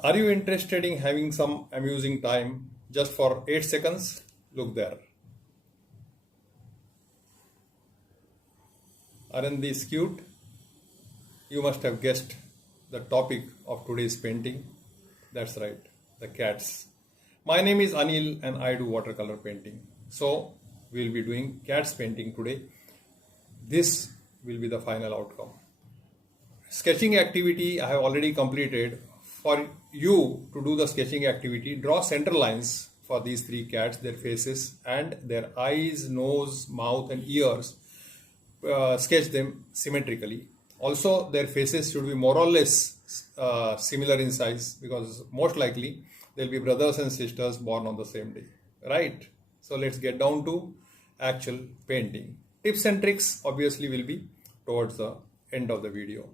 Are you interested in having some amusing time just for 8 seconds? Look there. Aren't these cute? You must have guessed the topic of today's painting. That's right, the cats. My name is Anil and I do watercolor painting. So, we'll be doing cats painting today. This will be the final outcome. Sketching activity I have already completed. For you to do the sketching activity, draw center lines for these three cats, their faces and their eyes, nose, mouth and ears. Sketch them symmetrically. Also, their faces should be more or less similar in size, because most likely they'll be brothers and sisters born on the same day, right? So let's get down to actual painting. Tips and tricks obviously will be towards the end of the video.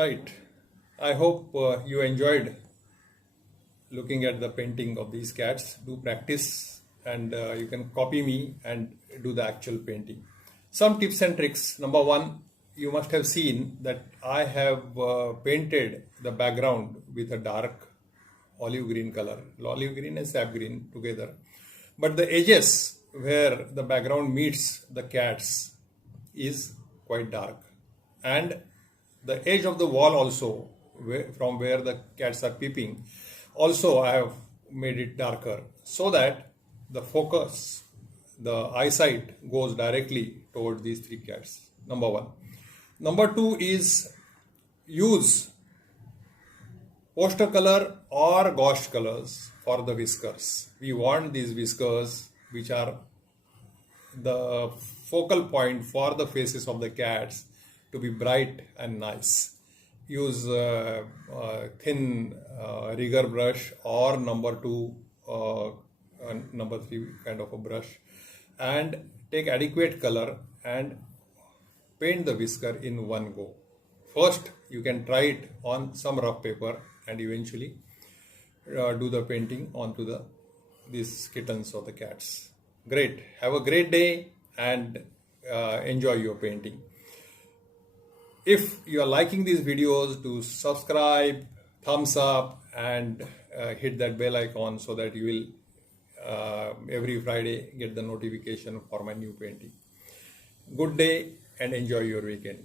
Right. I hope you enjoyed looking at the painting of these cats. Do practice, and you can copy me and do the actual painting. Some tips and tricks. Number one, you must have seen that I have painted the background with a dark olive green color, olive green and sap green together. But the edges where the background meets the cats is quite dark. And the edge of the wall also, from where the cats are peeping, also I have made it darker so that the focus, the eyesight goes directly toward these three cats. Number one. Number two is use watercolor or gouache colors for the whiskers. We want these whiskers, which are the focal point for the faces of the cats, to be bright and nice. Use thin rigor brush or number 2, number 3 kind of a brush, and take adequate color and paint the whisker in one go. First, you can try it on some rough paper and eventually do the painting onto these kittens or the cats. Great. Have a great day and enjoy your painting. If you are liking these videos, do subscribe, thumbs up, and hit that bell icon so that you will every Friday get the notification for my new painting. Good day and enjoy your weekend.